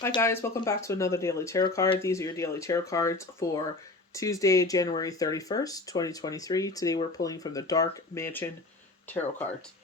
Hi guys, welcome back to another daily tarot card. These are your daily tarot cards for Tuesday, January 31st, 2023. Today we're pulling from the Dark Mansion tarot cards.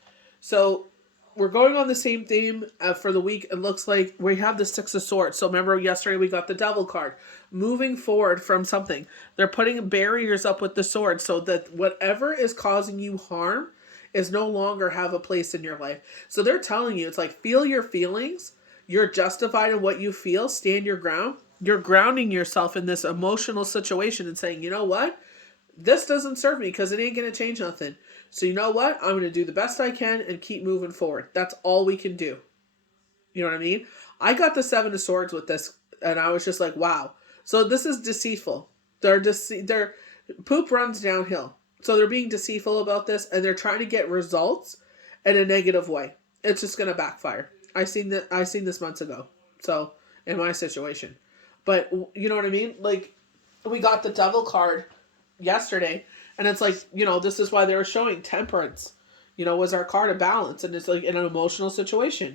So we're going on the same theme for the week. It looks like we have the Six of Swords. So remember yesterday we got the Devil card. Moving forward from something. They're putting barriers up with the sword so that whatever is causing you harm is no longer have a place in your life. So they're telling you, it's like, feel your feelings. You're justified in what you feel. Stand your ground. You're grounding yourself in this emotional situation and saying, you know what? This doesn't serve me because it ain't going to change nothing. So you know what? I'm going to do the best I can and keep moving forward. That's all we can do. You know what I mean? I got the Seven of Swords with this, and I was just like, wow. So this is deceitful. Their poop runs downhill. So they're being deceitful about this, and they're trying to get results in a negative way. It's just going to backfire. I seen this months ago. So in my situation, but you know what I mean? Like, we got the Devil card yesterday, and it's like, this is why they were showing temperance. Was our card of balance, and it's like in an emotional situation.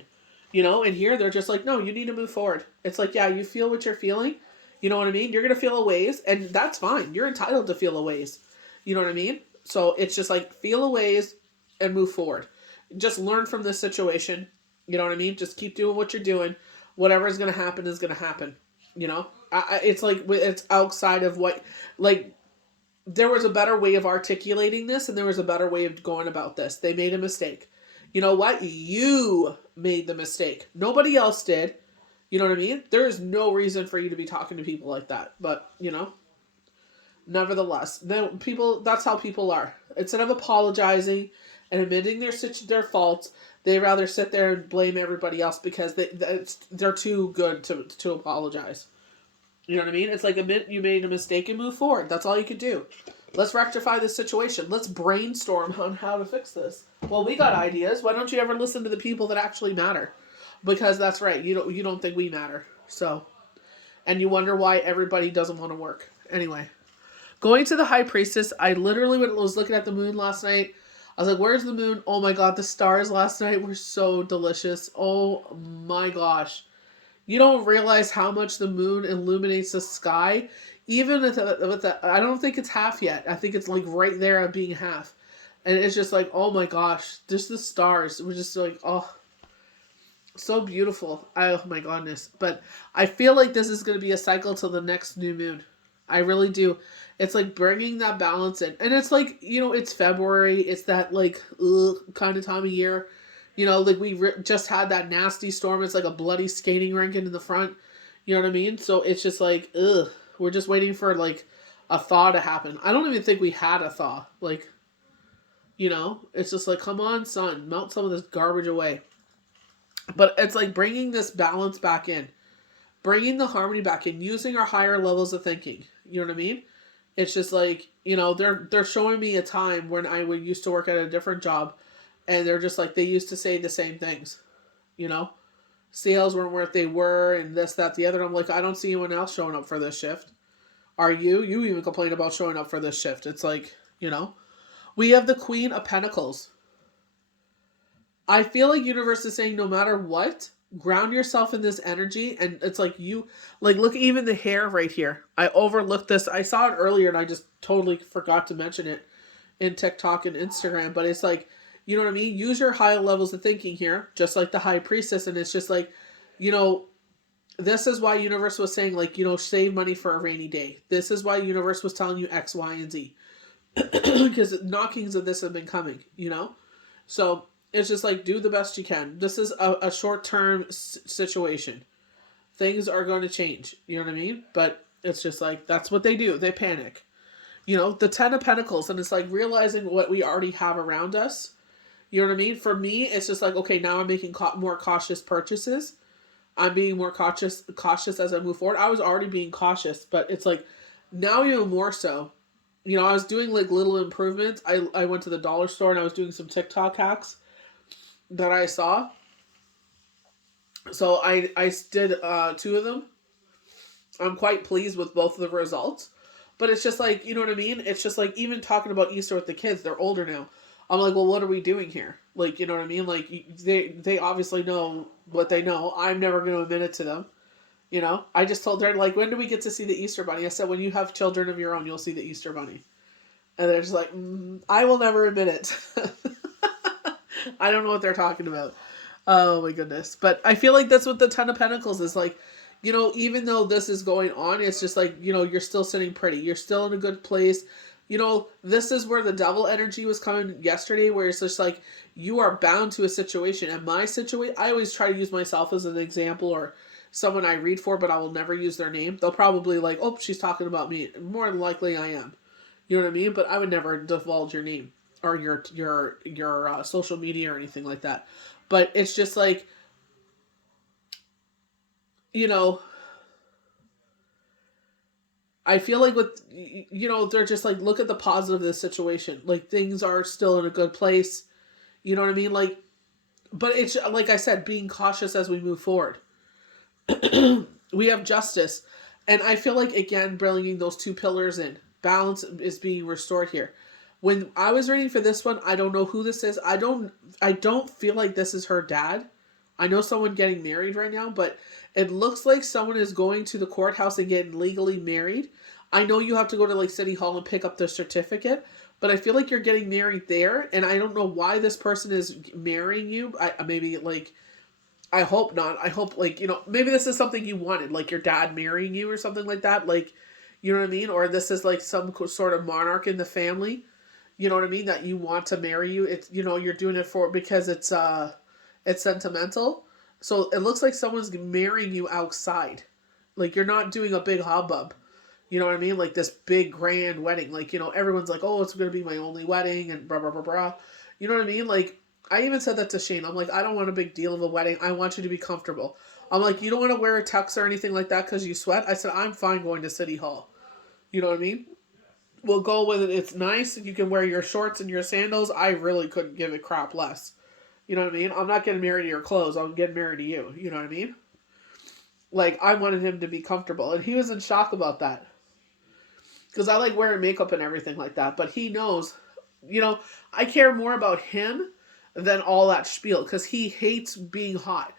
And here they're just like, no, you need to move forward. It's like, yeah, you feel what you're feeling. You know what I mean? You're going to feel a ways, and that's fine. You're entitled to feel a ways. You know what I mean? So it's just like, feel a ways and move forward. Just learn from this situation. You know what I mean? Just keep doing what you're doing. Whatever is going to happen is going to happen. It's like, it's outside of what, like, there was a better way of articulating this, and there was a better way of going about this. They made a mistake. You know what? You made the mistake. Nobody else did. You know what I mean? There is no reason for you to be talking to people like that. But, nevertheless, that's how people are. Instead of apologizing and admitting their faults, they rather sit there and blame everybody else because they're too good to apologize. You know what I mean? It's like, admit you made a mistake and move forward. That's all you could do. Let's rectify this situation. Let's brainstorm on how to fix this. Well, we got ideas. Why don't you ever listen to the people that actually matter? Because that's right. You don't think we matter. So, and you wonder why everybody doesn't want to work. Anyway, going to the High Priestess, I literally was looking at the moon last night. I was like, where's the moon? Oh my god, the stars last night were so delicious. Oh my gosh. You don't realize how much the moon illuminates the sky. Even with I don't think it's half yet. I think it's like right there at being half. And it's just like, oh my gosh, just the stars. We're just like, oh, so beautiful. Oh my goodness. But I feel like this is going to be a cycle till the next new moon. I really do. It's like bringing that balance in. And it's like, it's February. It's that like, kind of time of year. Like we just had that nasty storm. It's like a bloody skating rink in the front. You know what I mean? So it's just like, ugh. We're just waiting for like a thaw to happen. I don't even think we had a thaw. Like, it's just like, come on, sun, melt some of this garbage away. But it's like bringing this balance back in, bringing the harmony back in, using our higher levels of thinking. You know what I mean? It's just like, they're showing me a time when I used to work at a different job, and they're just like, they used to say the same things. Sales weren't where they were, and this, that, the other. I'm like, I don't see anyone else showing up for this shift. Are you? You even complain about showing up for this shift. It's like, we have the Queen of Pentacles. I feel like universe is saying, no matter what, ground yourself in this energy. And it's like, look, even the hair right here. I overlooked this. I saw it earlier and I just totally forgot to mention it in TikTok and Instagram. But it's like, you know what I mean? Use your higher levels of thinking here, just like the High Priestess. And it's just like, this is why universe was saying, like, save money for a rainy day. This is why universe was telling you X, Y, and Z. Because knockings of this have been coming, So it's just like, do the best you can. This is a short-term situation. Things are going to change. You know what I mean? But it's just like, that's what they do. They panic. The Ten of Pentacles. And it's like realizing what we already have around us. You know what I mean? For me, it's just like, okay, now I'm making more cautious purchases. I'm being more cautious as I move forward. I was already being cautious, but it's like now even more so. I was doing like little improvements. I went to the dollar store and I was doing some TikTok hacks that I saw. So I did 2 of them. I'm quite pleased with both of the results. But it's just like, you know what I mean? It's just like, even talking about Easter with the kids, they're older now. I'm like, well, what are we doing here? Like, you know what I mean? Like, they obviously know what they know. I'm never going to admit it to them. You know, I just told her, like, when do we get to see the Easter Bunny? I said, when you have children of your own, you'll see the Easter Bunny. And they're just like, I will never admit it. I don't know what they're talking about. Oh my goodness. But I feel like that's what the Ten of Pentacles is like. You know, even though this is going on, it's just like, you know, you're still sitting pretty. You're still in a good place. You know, this is where the devil energy was coming yesterday, where it's just like, you are bound to a situation. And my situation, I always try to use myself as an example, or someone I read for, but I will never use their name. They'll probably like, oh, she's talking about me. More than likely I am. You know what I mean? But I would never divulge your name or your social media or anything like that. But it's just like, you know, I feel like with, you know, they're just like, look at the positive of this situation. Like, things are still in a good place. You know what I mean? Like, but it's like I said, being cautious as we move forward. We have justice. And I feel like, again, bringing those two pillars in, balance is being restored here. When I was reading for this one, I don't know who this is. I don't feel like this is her dad. I know someone getting married right now, but it looks like someone is going to the courthouse and getting legally married. I know you have to go to like City Hall and pick up the certificate, but I feel like you're getting married there, and I don't know why this person is marrying you. Maybe like, I hope not. I hope, like, you know, maybe this is something you wanted, like your dad marrying you or something like that. Like, you know what I mean? Or this is like some sort of monarch in the family. You know what I mean? That you want to marry you. It's, you know, you're doing it for, because it's sentimental. So it looks like someone's marrying you outside. Like, you're not doing a big hubbub. You know what I mean? Like this big grand wedding. Like, you know, everyone's like, oh, it's going to be my only wedding and blah, blah, blah, blah. You know what I mean? Like, I even said that to Shane. I'm like, I don't want a big deal of a wedding. I want you to be comfortable. I'm like, you don't want to wear a tux or anything like that because you sweat? I said, I'm fine going to City Hall. You know what I mean? We'll go with it. It's nice. You can wear your shorts and your sandals. I really couldn't give a crap less. You know what I mean? I'm not getting married to your clothes. I'm getting married to you. You know what I mean? Like, I wanted him to be comfortable. And he was in shock about that. Because I like wearing makeup and everything like that. But he knows, you know, I care more about him than all that spiel. Because he hates being hot.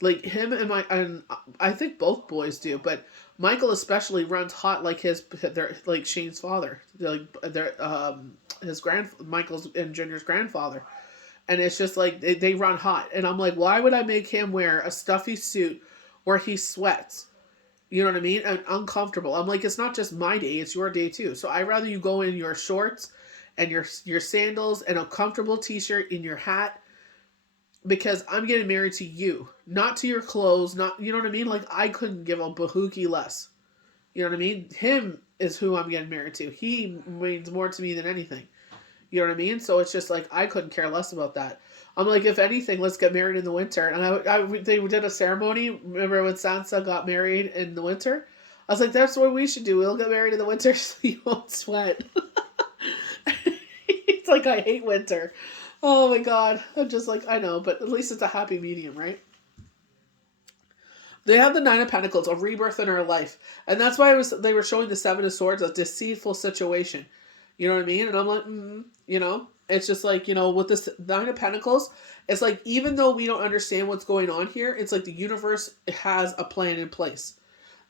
Like, him and I think both boys do. But Michael especially runs hot like like Shane's father. Like, Michael's and Junior's grandfather. And it's just like, they run hot. And I'm like, why would I make him wear a stuffy suit where he sweats? You know what I mean? And uncomfortable. I'm like, it's not just my day, it's your day too. So I'd rather you go in your shorts and your sandals and a comfortable t-shirt in your hat, because I'm getting married to you, not to your clothes. Not, you know what I mean? Like, I couldn't give a bahookie less. You know what I mean? Him is who I'm getting married to. He means more to me than anything. You know what I mean? So it's just like, I couldn't care less about that. I'm like, if anything, let's get married in the winter. And they did a ceremony. Remember when Sansa got married in the winter? I was like, that's what we should do. We'll get married in the winter so you won't sweat. It's like, I hate winter. Oh my God. I'm just like, I know, but at least it's a happy medium, right? They have the Nine of Pentacles, a rebirth in her life. And that's why they were showing the Seven of Swords, a deceitful situation. You know what I mean? And I'm like, you know, it's just like, you know, with this Nine of Pentacles, it's like, even though we don't understand what's going on here, it's like the universe has a plan in place.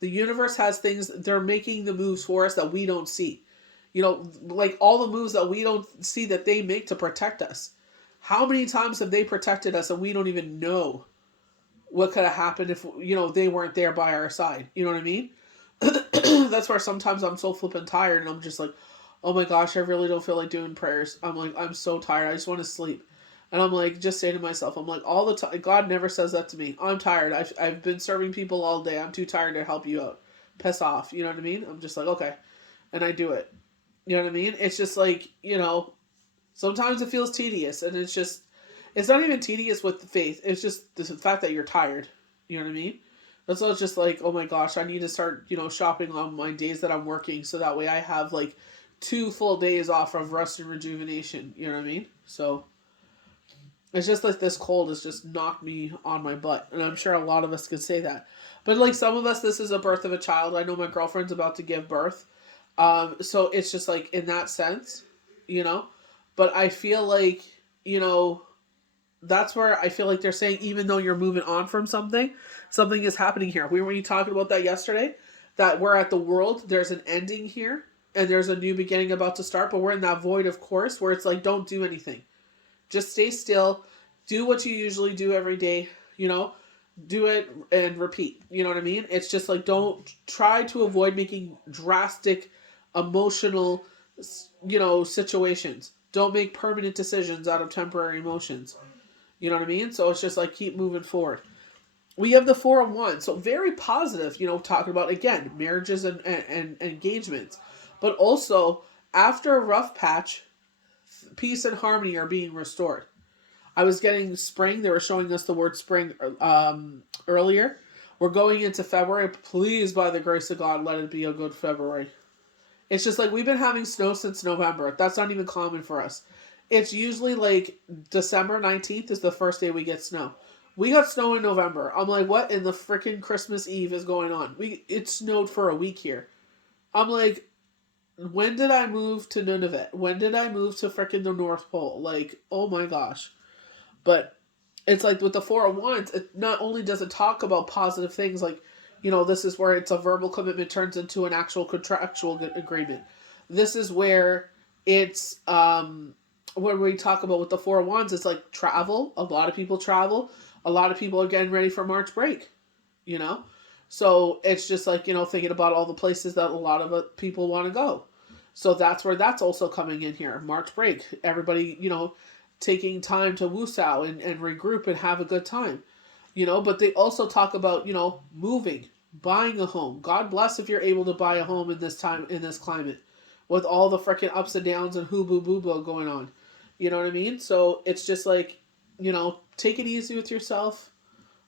The universe has things, they're making the moves for us that we don't see. You know, like all the moves that we don't see that they make to protect us. How many times have they protected us and we don't even know what could have happened if, you know, they weren't there by our side? You know what I mean? That's where sometimes I'm so flippin' tired and I'm just like, oh my gosh, I really don't feel like doing prayers. I'm like, I'm so tired. I just want to sleep. And I'm like, just saying to myself, I'm like, all the time, God never says that to me. I'm tired. I've been serving people all day. I'm too tired to help you out. Piss off. You know what I mean? I'm just like, okay. And I do it. You know what I mean? It's just like, you know, sometimes it feels tedious. And it's just, it's not even tedious with the faith. It's just the fact that you're tired. You know what I mean? That's why it's just like, oh my gosh, I need to start, you know, shopping on my days that I'm working. So that way I have like 2 full days off of rest and rejuvenation. You know what I mean? So it's just like this cold has just knocked me on my butt. And I'm sure a lot of us could say that. But like some of us, this is a birth of a child. I know my girlfriend's about to give birth. So it's just like in that sense, you know. But I feel like, you know, that's where I feel like they're saying, even though you're moving on from something, Something is happening here. We were talking about that yesterday, that we're at the world, there's an ending here, and there's a new beginning about to start, but we're in that void, of course, where it's like, don't do anything. Just stay still, do what you usually do every day, you know, do it and repeat. You know what I mean? It's just like, don't try to avoid making drastic emotional, you know, situations. Don't make permanent decisions out of temporary emotions. You know what I mean? So it's just like, keep moving forward. We have the Four of Wands, so very positive, you know, talking about, again, marriages and engagements. But also, after a rough patch, peace and harmony are being restored. I was getting spring. They were showing us the word spring earlier. We're going into February. Please, by the grace of God, let it be a good February. It's just like, we've been having snow since November. That's not even common for us. It's usually like December 19th is the first day we get snow. We got snow in November. I'm like, what in the freaking Christmas Eve is going on? It snowed for a week here. I'm like, when did I move to Nunavut? When did I move to freaking the North Pole? Like, oh my gosh. But it's like with the Four of Wands, it not only does it talk about positive things, like, you know, this is where it's a verbal commitment turns into an actual contractual agreement. This is where it's, when we talk about with the Four of Wands, it's like travel. A lot of people travel. A lot of people are getting ready for March break, you know? So it's just like, you know, thinking about all the places that a lot of people want to go. So that's where that's also coming in here. March break. Everybody, you know, taking time to woosah and regroup and have a good time. You know, but they also talk about, you know, moving, buying a home. God bless if you're able to buy a home in this time, in this climate, with all the freaking ups and downs and hoo-boo-boo-boo going on. You know what I mean? So it's just like, you know, take it easy with yourself.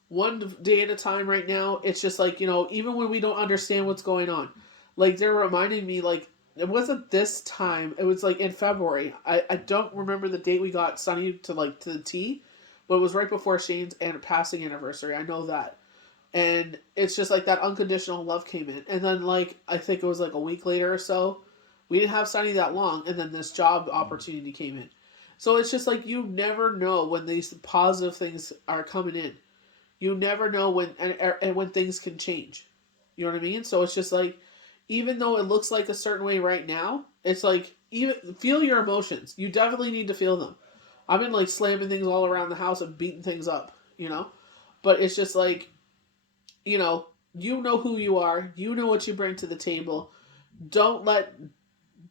One day at a time right now. It's just like, you know, even when we don't understand what's going on. Like, they're reminding me, like, it wasn't this time. It was like in February. I don't remember the date we got Sunny to the T, but it was right before Shane's passing anniversary. I know that. And it's just like that unconditional love came in. And then, like, I think it was like a week later or so, we didn't have Sunny that long, and then this job opportunity came in. So it's just like, you never know when these positive things are coming in. You never know when and when things can change. You know what I mean? So it's just like, even though it looks like a certain way right now, it's like, even feel your emotions. You definitely need to feel them. I've been like slamming things all around the house and beating things up, you know? But it's just like, you know who you are. You know what you bring to the table. Don't let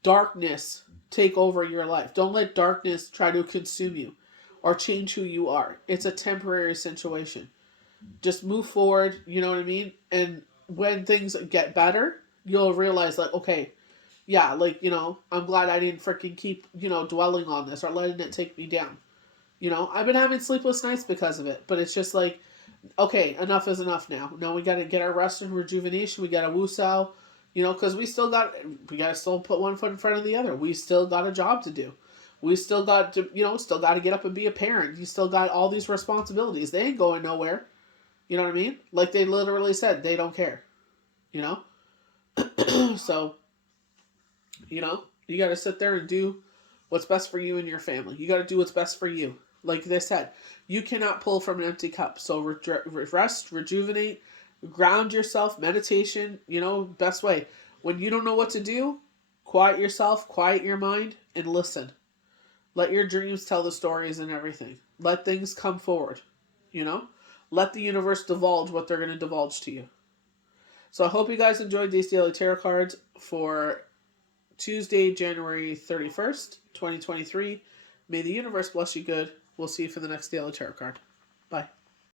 darkness take over your life. Don't let darkness try to consume you or change who you are. It's a temporary situation. Just move forward, you know what I mean? And when things get better, you'll realize, like, okay, yeah, like, you know, I'm glad I didn't freaking keep, you know, dwelling on this or letting it take me down. You know, I've been having sleepless nights because of it, but it's just like, okay, enough is enough now. Now we got to get our rest and rejuvenation. We got to woosah, you know, because we got to still put one foot in front of the other. We still got a job to do. We still got to, you know, still got to get up and be a parent. You still got all these responsibilities. They ain't going nowhere. You know what I mean? Like, they literally said they don't care. You know? So, you know, you got to sit there and do what's best for you and your family. You got to do what's best for you. Like they said, you cannot pull from an empty cup. So rest, rejuvenate, ground yourself, meditation, you know, best way. When you don't know what to do, quiet yourself, quiet your mind, and listen. Let your dreams tell the stories and everything. Let things come forward, you know? Let the universe divulge what they're going to divulge to you. So I hope you guys enjoyed these daily tarot cards for Tuesday, January 31st, 2023. May the universe bless you good. We'll see you for the next daily tarot card. Bye.